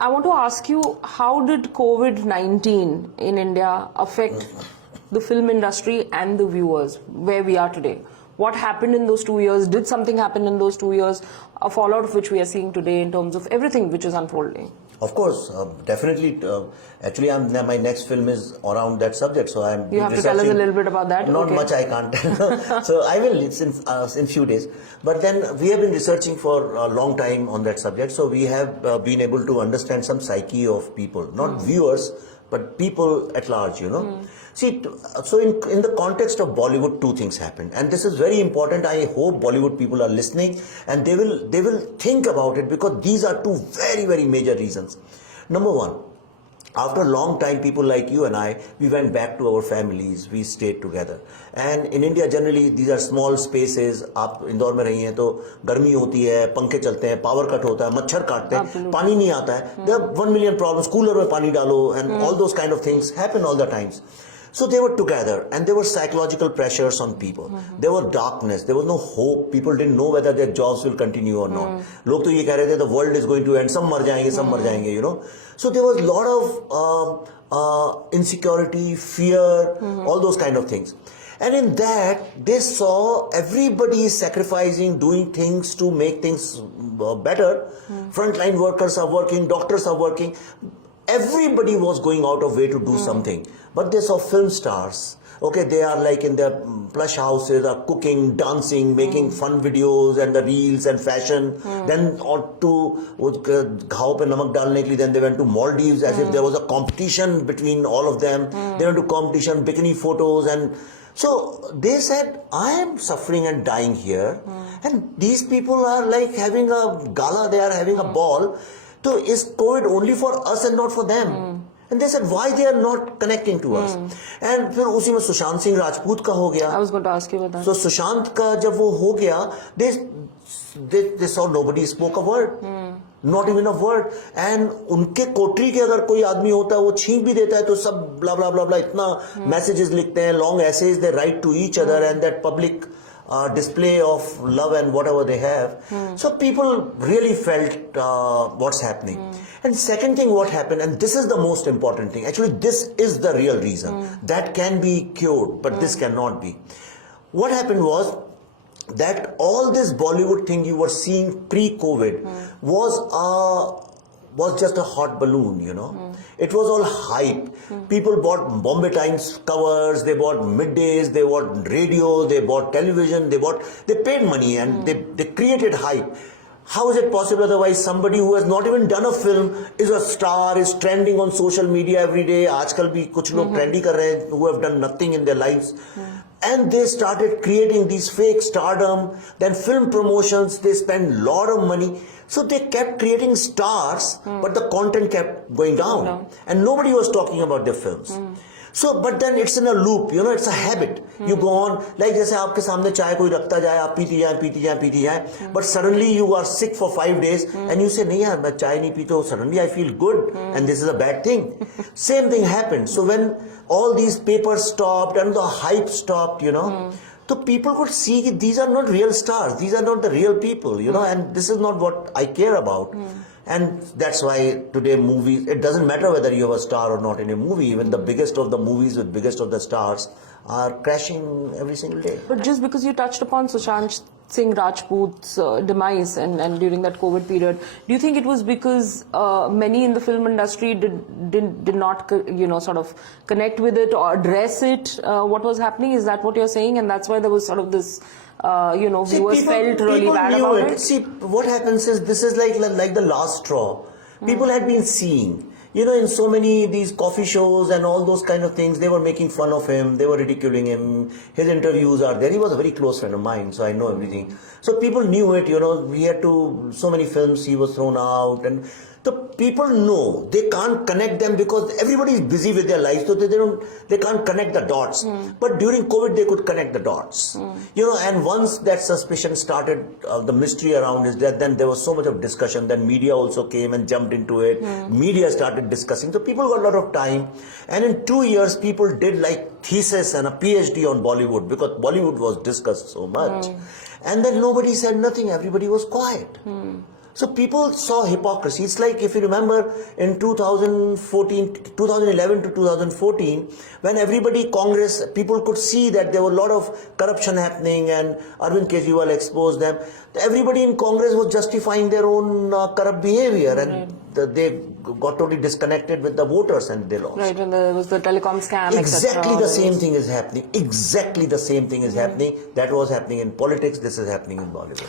I want to ask you, how did COVID-19 in India affect the film industry and the viewers, where we are today? What happened in those 2 years? Did something happen in those 2 years? A fallout of which we are seeing today in terms of everything which is unfolding. Of course, definitely. Actually, my next film is around that subject, so I'm. You have to tell us a little bit about that. Not okay. much, I can't tell. So I will. It's in few days. But then we have been researching for a long time on that subject, so we have been able to understand some psyche of people, not viewers, but people at large. See, so in the context of Bollywood, two things happened, and this is very important. I hope Bollywood people are listening, and they will think about it, because these are two very, very major reasons. Number one, after a long time, people like you and I, we went back to our families, we stayed together. And in India, generally, these are small spaces. आप इंदौर में रही हैं तो गर्मी होती है, पंखे चलते हैं, पावर कट होता है, मच्छर काटते हैं, पानी नहीं आता है. There are 1 million problems. Cooler में पानी डालो, and all those kind of things happen all the times. So they were together, and there were psychological pressures on people. There was darkness. There was no hope. People didn't know whether their jobs will continue or not. लोग तो ये कह रहे थे the world is going to end. सब मर जाएंगे, सब मर जाएंगे. So there was a lot of insecurity, fear, all those kind of things. And in that, they saw everybody sacrificing, doing things to make things better. Frontline workers are working, doctors are working. Everybody was going out of way to do something. But they saw film stars. Okay, they are like in their plush houses, are cooking, dancing, making fun videos and the reels and fashion. Then on to घाव पे नमक डालने के लिए, then they went to Maldives as if there was a competition between all of them. They went to competition, bikini photos, and so they said, I am suffering and dying here, and these people are like having a gala, they are having a ball. So is COVID only for us and not for them? And they said, why they are not connecting to us? And फिर उसी में सुशांत सिंह राजपूत का हो गया. I was going to ask you about that. So Sushant का जब वो हो गया, they saw nobody spoke a word. Not even a word. And उनके कोठरी के अगर कोई आदमी होता है, वो छींक भी देता है, तो सब blah blah blah blah इतना messages लिखते हैं, long essays they write to each other, and that public display of love and whatever they have. So people really felt what's happening. And second thing what happened, and this is the most important thing, actually this is the real reason. That can be cured, but this cannot be. What happened was that all this Bollywood thing you were seeing pre-COVID was just a hot balloon, It was all hype. People bought Bombay Times covers, they bought middays, they bought radio, they bought television, they paid money, and they created hype. How is it possible otherwise? Somebody who has not even done a film is a star, is trending on social media every day. आजकल भी कुछ लोग trendy कर रहे हैं who have done nothing in their lives. And they started creating these fake stardom, then film promotions, they spend a lot of money. So they kept creating stars, but the content kept going down. And nobody was talking about their films. So, but then it's in a loop, it's a habit. You go on, like जैसे आपके सामने चाय कोई रखता जाए, आप पीती जाए, but suddenly you are sick for 5 days, and you say, नहीं यार, मैं चाय नहीं पीता हूँ, suddenly I feel good, and this is a bad thing. Same thing happened. So when all these papers stopped and the hype stopped, so people could see that these are not real stars, these are not the real people, and this is not what I care about. And that's why today movies, it doesn't matter whether you have a star or not in a movie, even the biggest of the movies with biggest of the stars are crashing every single day. But just because you touched upon Sushant Singh Rajput's demise and during that COVID period, do you think it was because many in the film industry did not sort of connect with it or address it, what was happening? Is that what you're saying? And that's why there was sort of this viewers felt really bad about it? See, what happens is, this is like the last straw. People had been seeing, in so many these coffee shows and all those kind of things, they were making fun of him, they were ridiculing him, his interviews are there. He was a very close friend of mine, so I know everything. So people knew it, he had so many films he was thrown out, and the people know they can't connect them because everybody is busy with their lives, so they can't connect the dots. But during COVID they could connect the dots. And once that suspicion started, the mystery around his death, then there was so much of discussion. Then media also came and jumped into it. Media started discussing, so people got a lot of time. And in 2 years people did like thesis and a PhD on Bollywood, because Bollywood was discussed so much. And then nobody said nothing, everybody was quiet. So people saw hypocrisy. It's like, if you remember, in 2011 to 2014, when everybody, Congress, people could see that there were a lot of corruption happening and Arvind Kejriwal exposed them. Everybody in Congress was justifying their own corrupt behavior, and they got totally disconnected with the voters and they lost. Right, and there was the telecom scam, Exactly etc. the same thing is happening. Exactly the same thing is happening. That was happening in politics. This is happening in Bollywood.